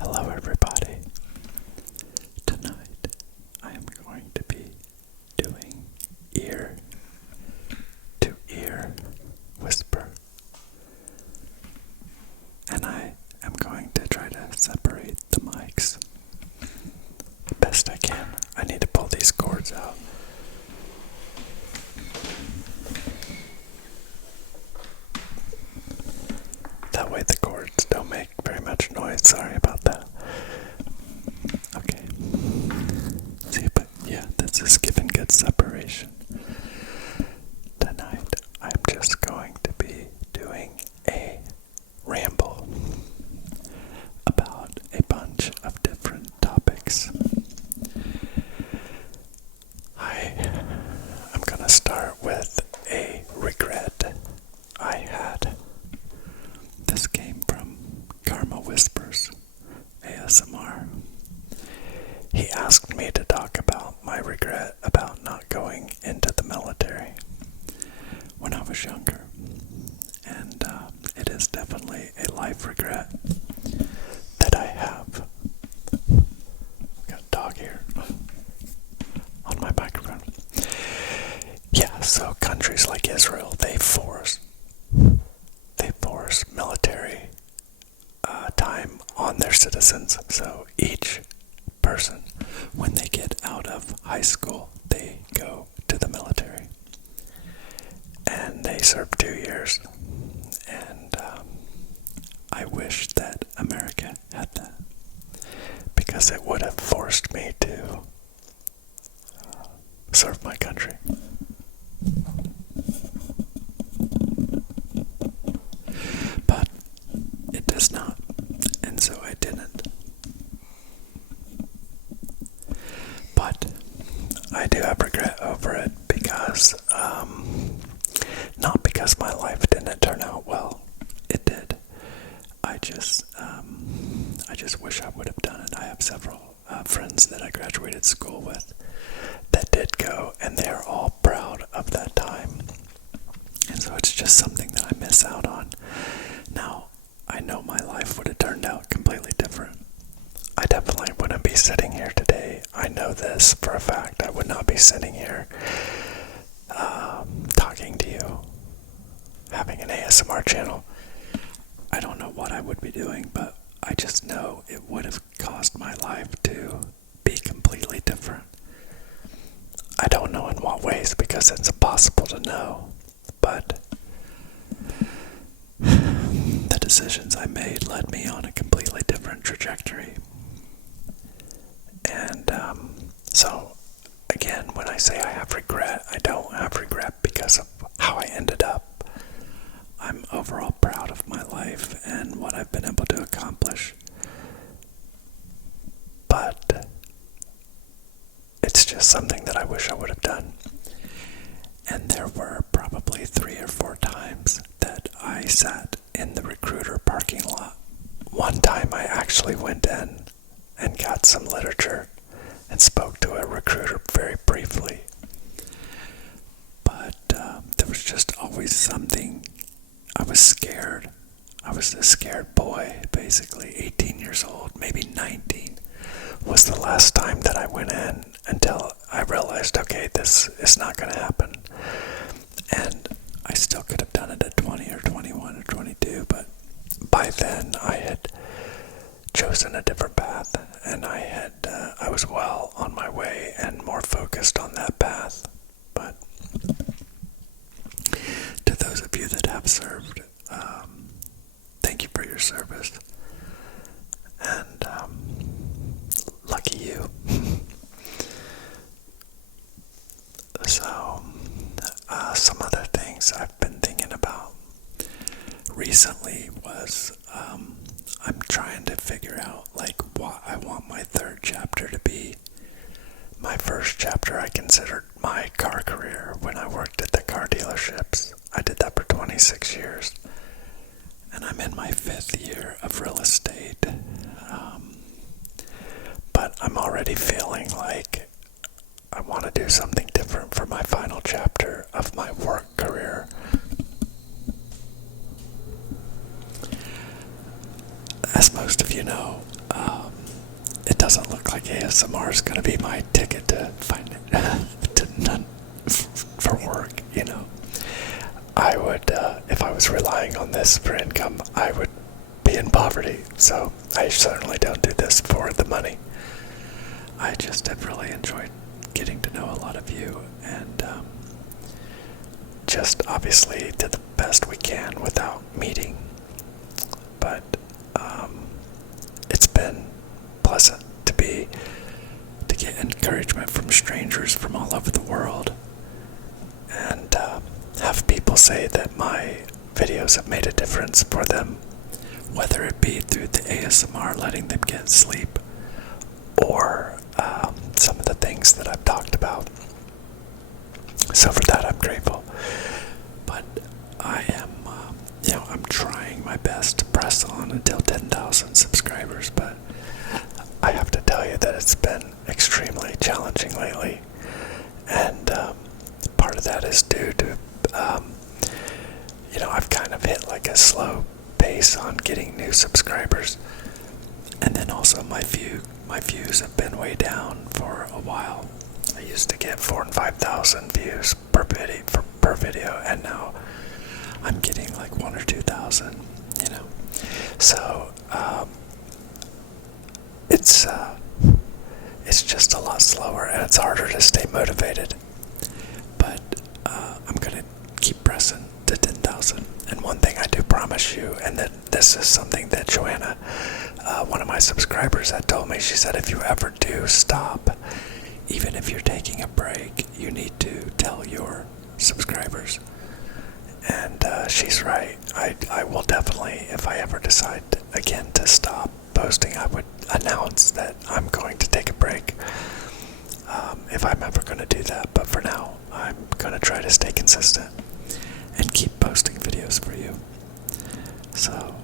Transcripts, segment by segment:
Hello, everybody. Tonight I am going to be doing ear to ear whisper, and I am going to try to separate the mics best I can. I need to pull these cords out. That way the cords don't make very much noise. Sorry about that. Okay. See, but yeah, this is giving good separation. Tonight, I'm just going to be doing a ramble about a bunch of different topics. I'm gonna start with a regret I had. This came from Karma Whispers ASMR. He asked me to talk about my regret about not going into the military when I was younger. And it is definitely a life regret that I have. Got a dog here on my microphone. Yeah, so countries like Israel, they force military time on their citizens. So each person, when they get out of high school, they go to the military. And they serve 2 years. And I wish that America had that, because it would have forced me to serve my country. But it does not, and so I didn't. But I do have regret over it because, not because my life didn't turn out well. It did. I just wish I would have done it. I have several friends that I graduated school with that did go, and they are all proud of that time. And so it's just something that I miss out on. Now, I know my life would have turned out completely different. I definitely wouldn't be sitting here today. I know this for a fact. I would not be sitting here talking to you, having an ASMR channel. I don't know what I would be doing, but I just know it would have caused my life to be completely different. I don't know in what ways, because it's impossible to know, but the decisions I made led me on a completely different trajectory. And so, again, when I say I have regret, I don't have regret because of how I ended up. I'm overall proud of my life and what I've been able to accomplish. But it's just something that I wish I would have done. And there were probably 3 or 4 times that I sat in the recruiter parking lot. One time I actually went in and got some literature and spoke to a recruiter very briefly. But there was just always something. I was scared. I was a scared boy, basically 18 years old, maybe 19 was the last time that I went in, until I realized, okay, this is not going to happen. And I still could have done it at 20 or 21 or 22, but by then I had chosen a different path, and I was well on my way and more focused on that path. But to those of you that have served, thank you for your service, and lucky you. So, some other things I've been thinking about recently was, I'm trying to figure out, like, what I want my 3rd chapter to be. My 1st chapter I considered my car career when I worked at the car dealerships. I did that for 26 years. And I'm in my 5th year of real estate. But I'm already feeling like I want to do something different for my final chapter of my work career. As most of you know, doesn't look like ASMR is going to be my ticket to find it for work, you know. I would, if I was relying on this for income, I would be in poverty. So I certainly don't do this for the money. I just have really enjoyed getting to know a lot of you, and just obviously did the best we can without meeting. But it's been pleasant to get encouragement from strangers from all over the world, and have people say that my videos have made a difference for them, whether it be through the ASMR letting them get sleep, or some of the things that I've talked about. So for that, I'm grateful. But I am, I'm trying my best to press on until 10,000 subscribers, but I have to tell you that it's been extremely challenging lately. And part of that is due to, I've kind of hit like a slow pace on getting new subscribers. And then also my views have been way down for a while. I used to get 4,000 and 5,000 views per video, and now I'm getting like 1,000 or 2,000, you know. So it's just a lot slower, and it's harder to stay motivated. But I'm gonna keep pressing to 10,000. And one thing I do promise you, and that this is something that Joanna, one of my subscribers, had told me. She said, if you ever do stop, even if you're taking a break, you need to tell your subscribers. And she's right. I will definitely, if I ever decide again to stop posting, I would announce that I'm going to take a break, if I'm ever going to do that. But for now, I'm going to try to stay consistent and keep posting videos for you. So,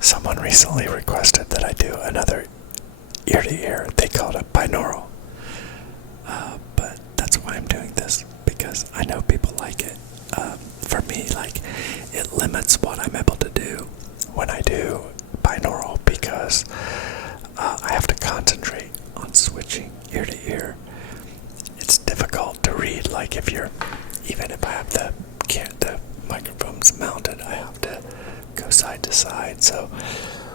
someone recently requested that I do another ear-to-ear. They called it binaural. But that's why I'm doing this, because I know people like it. For me, like, it limits what I'm able to do when I do binaural, because I have to concentrate on switching ear to ear. It's difficult to read, like even if I have the microphones mounted, I have to go side to side. So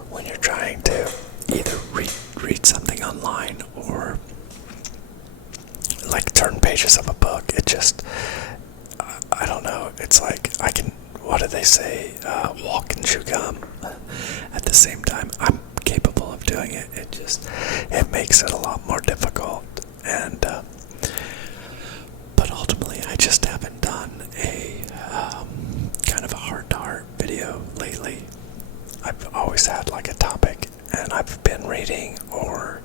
when you're trying to either read something online or like turn pages of a book, it just, I don't know, it's like what do they say, walk and chew gum at the same time. I'm capable of doing it. It makes it a lot more difficult. And but ultimately, I just haven't done a kind of a heart-to-heart video lately. I've always had like a topic, and I've been reading or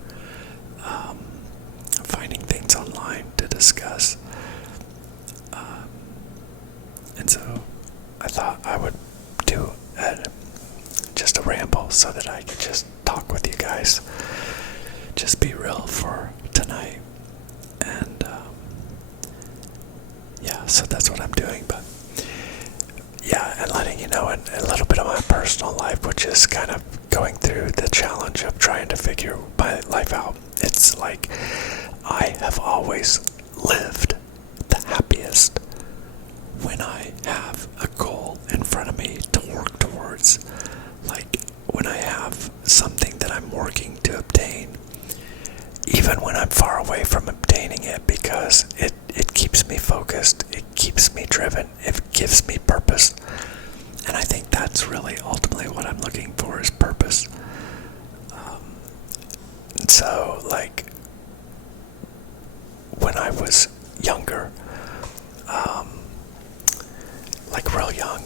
finding things online to discuss. And so I thought I would do just a ramble so that I could just talk with you guys. Just be real for tonight. And so that's what I'm doing. But and letting you know a little bit of my personal life, which is kind of going through the challenge of trying to figure my life out. It's like I have always lived the happiest when I have a goal in front of me to work towards. Like when I have something that I'm working to obtain, even when I'm far away from obtaining it, because it keeps me focused, it keeps me driven, it gives me purpose. And I think that's really ultimately what I'm looking for, is purpose. And so, like, when I was younger, like real young,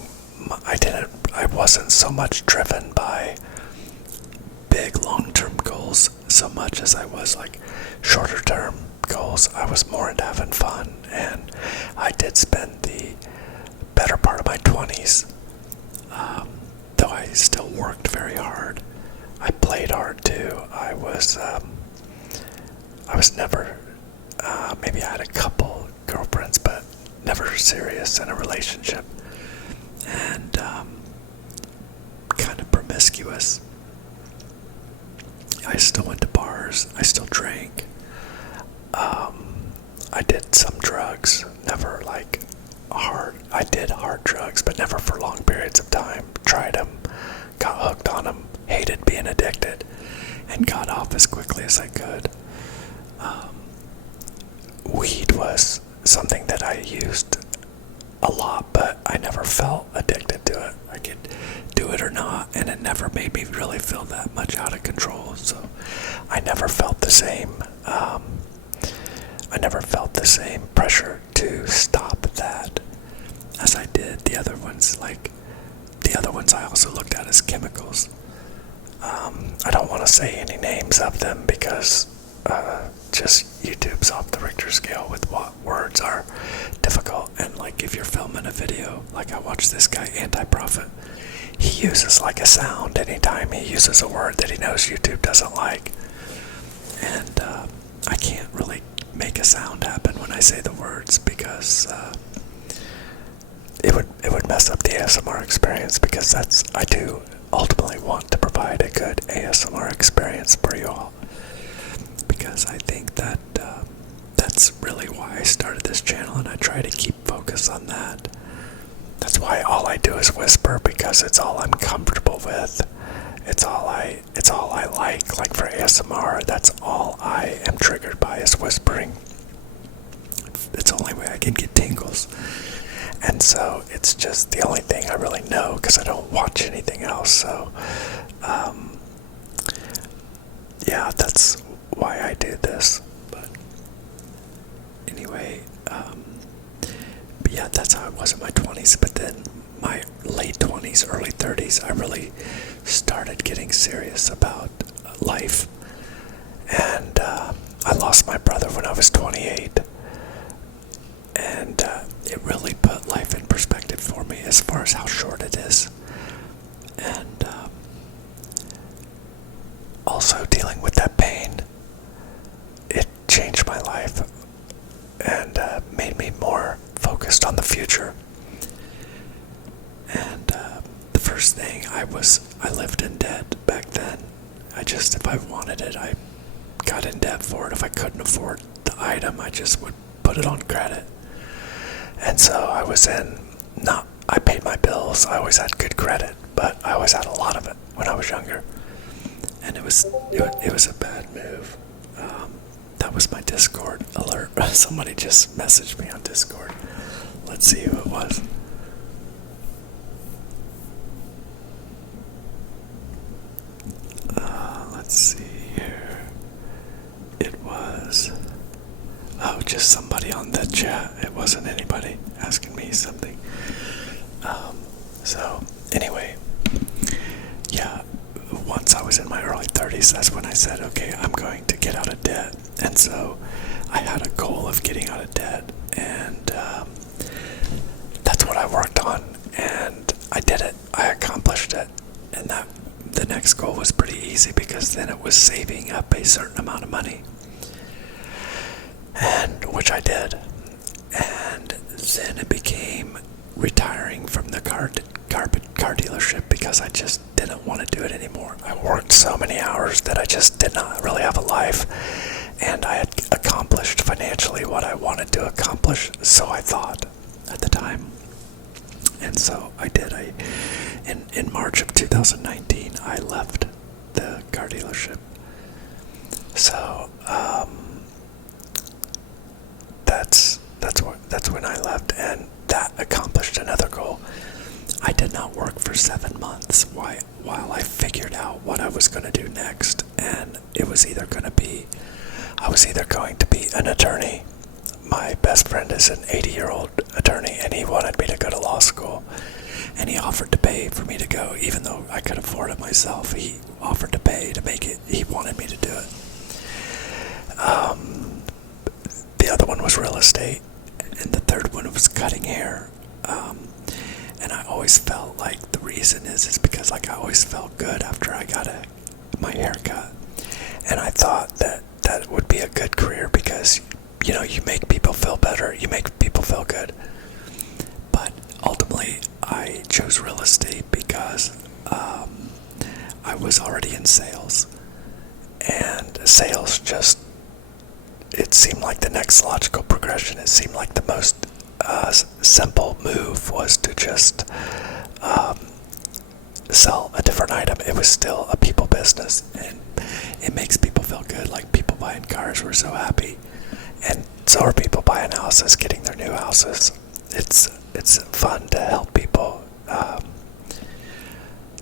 I wasn't so much driven by big long-term goals so much as I was like shorter-term goals. I was more into having fun, and I did spend the better part of my 20s, though I still worked very hard. I played hard too. I was never, maybe I had a couple girlfriends, but never serious in a relationship, and kind of promiscuous. I still went to years. I still drank. I did some drugs, never like hard. I did hard drugs, but never for long periods of time. Tried them, got hooked on them, hated being addicted, and got off as quickly as I could. Weed was something that I used a lot, but I never felt addicted to it. I could do it or not, and it never made me really feel that much out of control. So I never felt the same. I never felt the same pressure to stop that as I did the other ones. Like the other ones, I also looked at as chemicals. I don't want to say any names of them because just YouTube's off the Richter scale with what words are difficult. And like if you're filming a video, like I watched this guy, Anti-Prophet, he uses like a sound anytime he uses a word that he knows YouTube doesn't like. And I can't really make a sound happen when I say the words because it would mess up the ASMR experience, because I do ultimately want to provide a good ASMR experience for you all, because I think that that's really why I started this channel, and I try to keep focus on that. That's why all I do is whisper, because it's all I'm comfortable with. It's all I like. Like for ASMR, that's all I am triggered by is whispering. It's the only way I can get tingles. And so it's just the only thing I really know, because I don't watch anything else. So, yeah, that's why I do this. But anyway, but yeah, that's how I was in my 20s. But then my late 20s, early 30s, I really started getting serious about life. And I lost my brother when I was 28. And it really put life in perspective for me as far as how short it is. And also dealing with that pain, it changed my life and made me more focused on the future. And the first thing, I lived in debt back then. If I wanted it, I got in debt for it. If I couldn't afford the item, I just would put it on credit. And so I paid my bills. I always had good credit, but I always had a lot of it when I was younger. And it was a bad move. That was my Discord alert. Somebody just messaged me on Discord. Let's see who it was. Let's see here. It was... Oh, just somebody on the chat. It wasn't anybody asking me something. So, anyway, yeah, once I was in my early 30s, that's when I said, okay, I'm going to get out of debt. And so I had a goal of getting out of debt, and that's what I worked on, and I did it. I accomplished it. And the next goal was pretty easy, because then it was saving up a certain amount of money. And which I did. And then it became retiring from the car dealership, because I just didn't want to do it anymore. I worked so many hours that I just did not really have a life, and I had accomplished financially what I wanted to accomplish, so I thought at the time. And so I did. In March of 2019, I left the car dealership. So that's when I left, and that accomplished another goal. I did not work for 7 months while I figured out what I was going to do next, and I was either going to be an attorney. My best friend is an 80-year-old attorney, and he wanted me to go to law school, and he offered to pay for me to go, even though I could afford it myself. He offered to pay to make it. He wanted me to do it. The other one was real estate, and the third one was cutting hair. And I always felt like the reason is because like I always felt good after I got my hair cut. And I thought that would be a good career, because, you know, you make people feel better, you make people feel good. But ultimately, I chose real estate because I was already in sales. and sales just, it seemed like the next logical progression. It seemed like the most simple move was to just sell a different item. It was still a people business, and it makes people feel good. Like, people buying cars were so happy, and so are people buying houses, getting their new houses. It's fun to help people.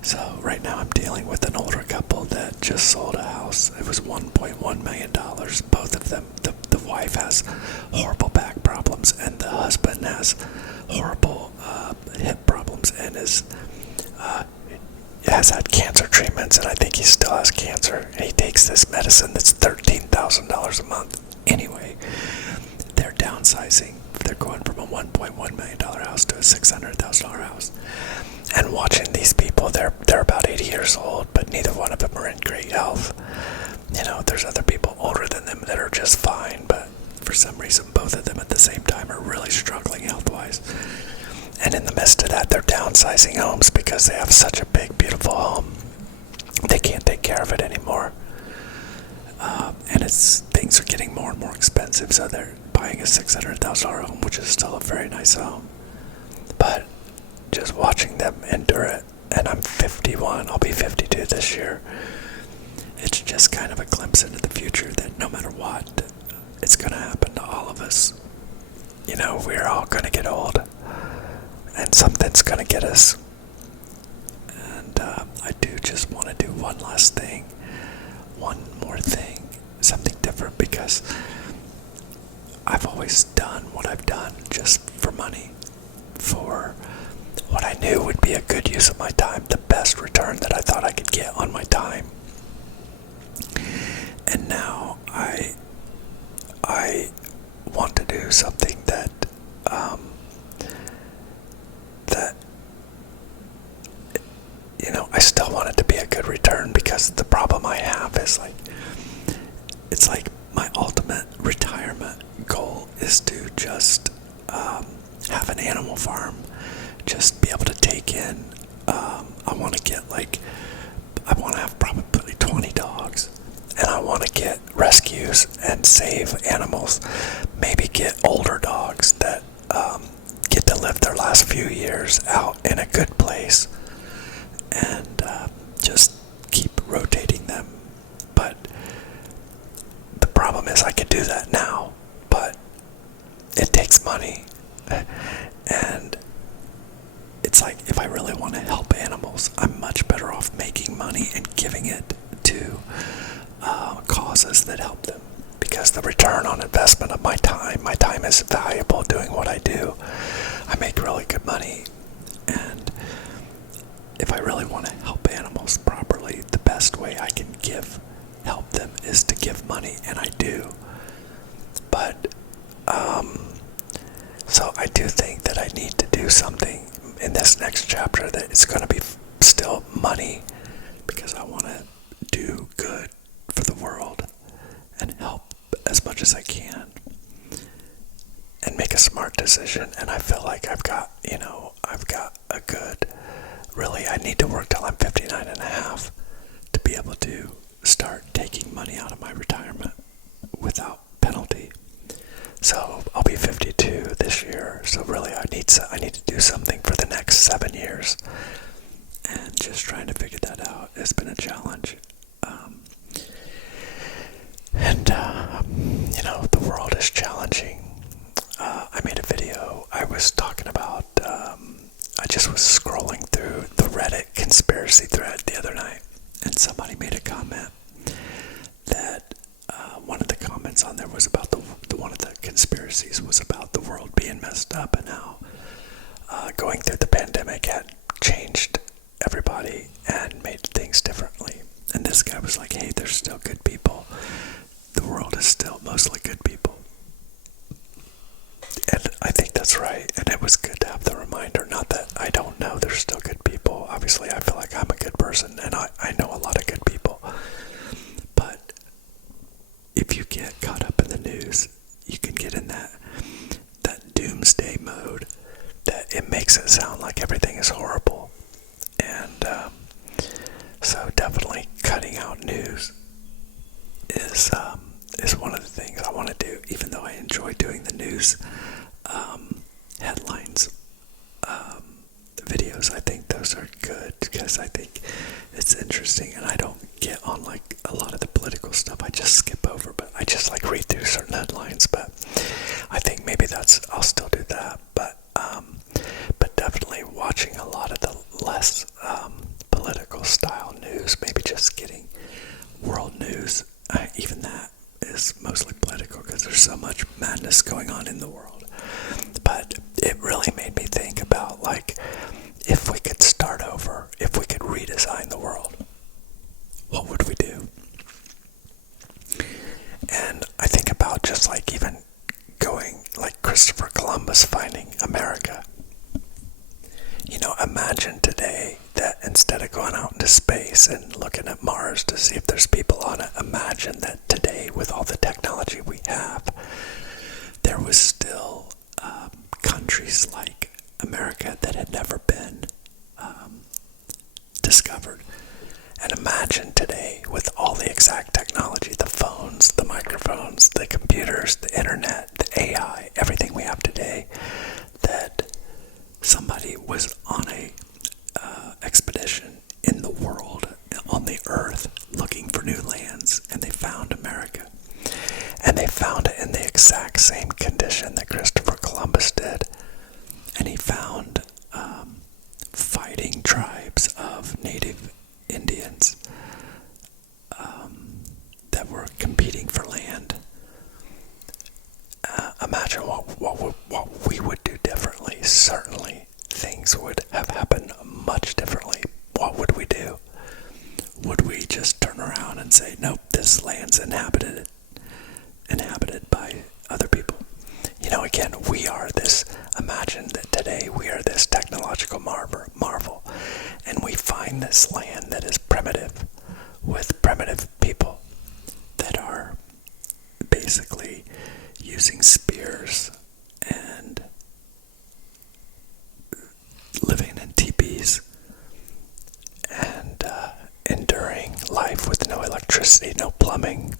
So right now I'm dealing with an older couple that just sold a house. It was $1.1 million. Both of them, the wife has horrible back problems, and the husband has horrible hip problems, and has had cancer treatments, and I think he still has cancer. And he takes this medicine that's $13,000 a month. Anyway, they're downsizing. They're going from a $1.1 million house to a $600,000 house. And watching these people, they're about 80 years old, but neither one of them are in great health. You know, there's other people older than them that are just fine, but for some reason, both of them at the same time are really struggling health-wise. And in the midst of that, they're downsizing homes because they have such a big, beautiful home. They can't take care of it anymore. And things are getting more and more expensive, so they're buying a $600,000 home, which is still a very nice home. But just watching them endure it, and I'm 51, I'll be 52 this year. It's just kind of a glimpse into the future that no matter what, it's going to happen to all of us. You know, we're all going to get old, and something's going to get us. And I do just want to do one last thing, one more thing, something different, because I've always done what I've done just for money, for what I knew would be a good use of my time, the best return that I thought I could get on my time. And now I want to do something that you know, I still want it to be a good return, because the problem I have is, like, it's like my ultimate retirement goal is to just have an animal farm, just be able to take in, I want to have probably 20 dogs, and I want to get rescues and save animals, maybe get older dogs that get to live their last few years out in a good place, and just keep rotating them. But the problem is I could do that now, but it takes money, and it's like, if I really want to help animals, I'm much better off making money and giving it to causes that help them, because the return on investment of my time is valuable doing what I do. I make really good money, and if I really want to help animals properly, the best way I can help them is to give money, and I do. But so I do think that I need to do something in this next chapter that it's going to be still money, because I want to do good for the world and help as much as I can and make a smart decision. And I feel like I've got a good, really, I need to work till I'm 59 and a half to be able to start taking money out of my retirement without penalty. So I'll be 52 this year. So really, I need to do something for the next 7 years, and just trying to figure that out has been a challenge. You know, the world is challenging. I made a video. I was talking about. I just was scrolling through the Reddit conspiracy thread the other night, and somebody made a comment that one of the comments on there was about one of the conspiracies was about the world being messed up, and how going through the pandemic had changed everybody and made things differently. And this guy was like, hey, there's still good people. The world is still mostly good people. And I think that's right. And it was good to have the reminder. Not that I don't know there's still good people. Obviously, I feel like I'm a good person, and I know a lot of good people. But if you get caught up in the news, you can get in that doomsday mode that it makes it sound like everything is horrible. And so definitely cutting out news is one of the things I want to do. Even though I enjoy doing the news headlines videos, I think those are good because I think it's interesting, and I don't get on like a lot of the political stuff. I just skip over, but I just like read through certain headlines. But I think maybe I'll still do that. But definitely watching a lot of the less political style news, maybe just getting world news. Even that is mostly political because there's so much madness going on in the world. But it really made me think about, like, if we could start over, if we could redesign the world, what would we do? And I think about just like even going, like Christopher Columbus finding America. You know, imagine today that instead of going out into space and looking at Mars to see if there's people on it, imagine that today, with all the technology we have, there was still countries like America that had never been discovered. And imagine today, with all the exact technology, the phones, the microphones, the computers, the internet, the AI, everything we have today, that somebody was on a expedition in the world, on the earth, looking for new lands, and they found America. And they found it in the exact same condition that Christopher Columbus did. And he found fighting tribes of native Indians that were competing for land. Imagine what we would do differently. Certainly, things would have happened much differently. What would we do? Would we just turn around and say, nope, this land's inhabited by other people? You know, again, imagine that today we are this technological marvel, and we find this land that is primitive, with primitive people that are basically using spears and living in teepees and enduring life with no electricity, no plumbing.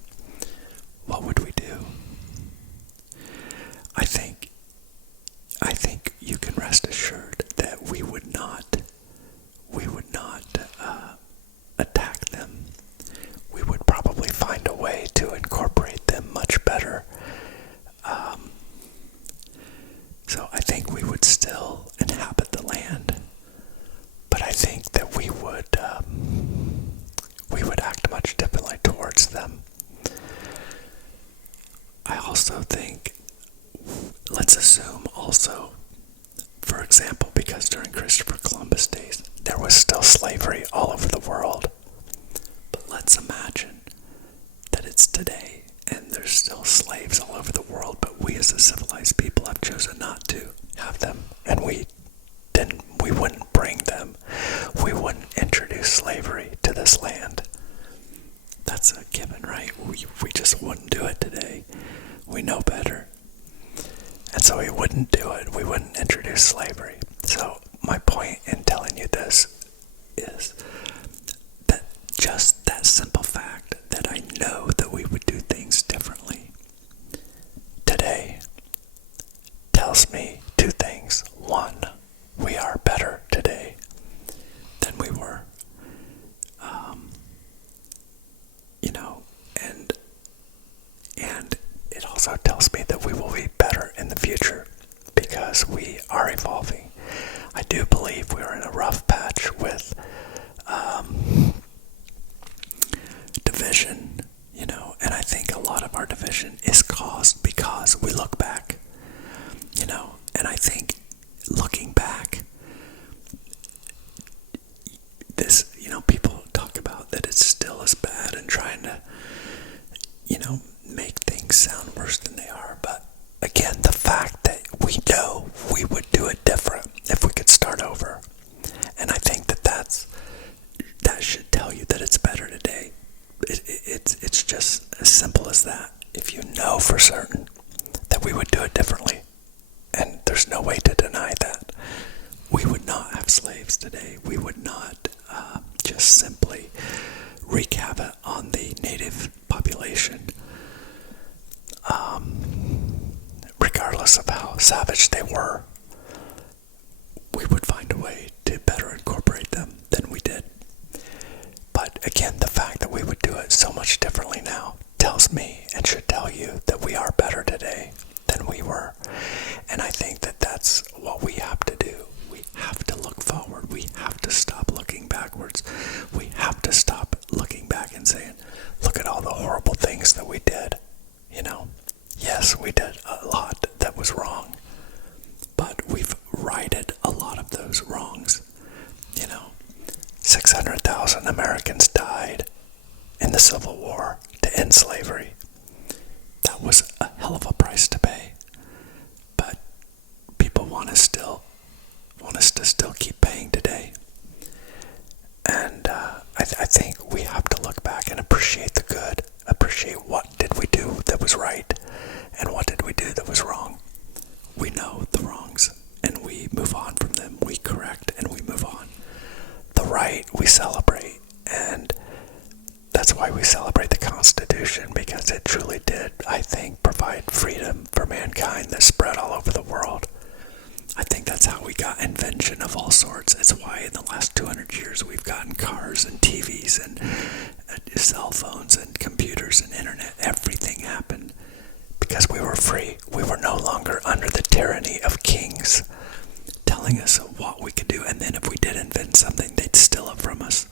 What would we do? I think you can rest assured that we would not attack them. We would probably find a way to incorporate them much better. So I think we would still inhabit the land, but I think that we would act much differently towards them. I also think, let's assume also, for example, because during Christopher Columbus days, there was still slavery all over the world. But let's imagine that it's today and there's still slaves all over the world, but we as a civilized people have chosen not to have them, and we wouldn't bring them. We wouldn't introduce slavery to this land. That's a given, right? We just wouldn't do it today. We know better. And so we wouldn't do it. We wouldn't introduce slavery. So my point in telling you this is that just that simple fact that I know that we would do things differently today tells me two things. One, we are better today than we were. And it also tells me that we will be better in the future because we are evolving. I do believe we're in a rough patch with division, and I think a lot of our division is caused because we look back, and I think looking back, this, people talk about that it's still as bad and trying to, make things sound worse than they are. But again, the fact that we know we would do it different if we could start over. And I think that should tell you that it's better today. It's just as simple as that. If you know for certain that we would do it differently, and there's no way to deny that, we would not have slaves today. We would not just simply wreak havoc on the native population savage they were, we would find a way to better incorporate them than we did. But again, the fact that we would do it so much differently now tells me and should tell you that we are better today than we were. And I think that that's what we have to do. We have to look forward. We have to stop looking backwards. We have to stop looking back and saying, look at all the horrible things that we did. You know, yes, we did a lot that was wrong, but we've righted a lot of those wrongs. 600,000 Americans died in the Civil War to end slavery. That was a hell of a price to pay. But people want us to still keep paying today. And I think we have to look back and appreciate the good, appreciate what did we do that was right, and what did we do that was wrong. We know the wrongs, and we move on from them. We correct, and we move on. The right, we celebrate, and that's why we celebrate the Constitution, because it truly did, I think, provide freedom for mankind that spread all over the world. I think that's how we got invention of all sorts. It's why in the last 200 years we've gotten cars and TVs and cell phones and computers and internet. Everything happened because we were free. We were no longer under the tyranny of kings telling us what we could do, and then if we did invent something, they'd steal it from us.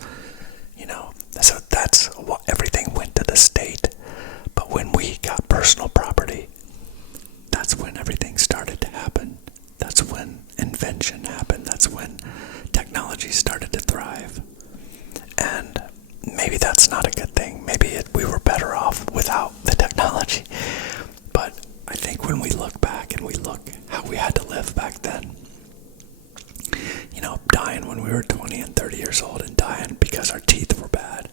So that's what everything went to the state. But when we got personal property, that's when everything started to happen. That's when invention happened. That's when technology started to thrive. And maybe that's not a good thing. Maybe we were better off without the technology. But I think when we look back and we look how we had to live back then, dying when we were 20 and 30 years old and dying because our teeth were bad,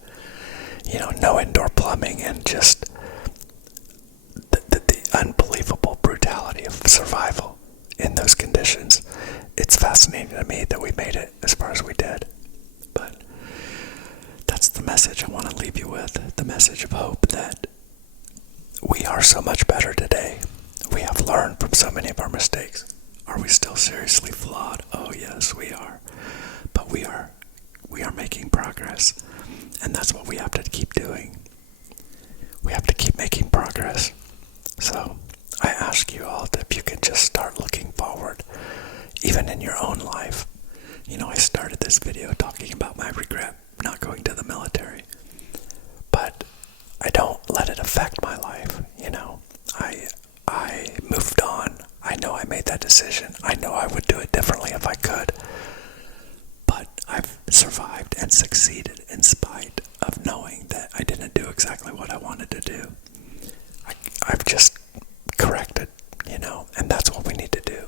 no indoor plumbing, and just the unbelievable brutality of survival in those conditions. It's fascinating to me that we made it as far as we did. But that's the message I want to leave you with, the message of hope that we are so much better today. We have learned from so many of our mistakes. Are we still seriously flawed? Oh yes, we are. But we are making progress. And that's what we have to keep doing. We have to keep making progress. So I ask you all if you can just start looking forward, even in your own life. I started this video talking about my regret not going to the military. But I don't let it affect my life. I moved on. I know I made that decision. I know I would do it differently if I could. But I've survived and succeeded in spite of knowing that I didn't do exactly what I wanted to do. I've just corrected, and that's what we need to do.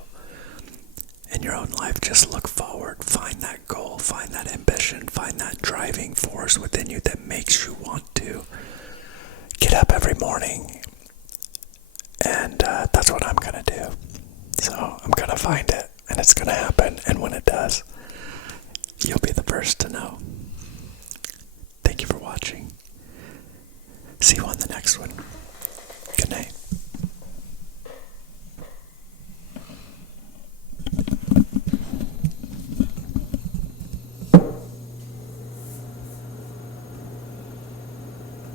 In your own life, just look forward, find that goal, find that ambition, find that driving force within you that makes you want to get up every morning. And that's what I'm going to do. So I'm going to find it, and it's going to happen. And when it does, you'll be the first to know. Thank you for watching. See you on the next one. Good night.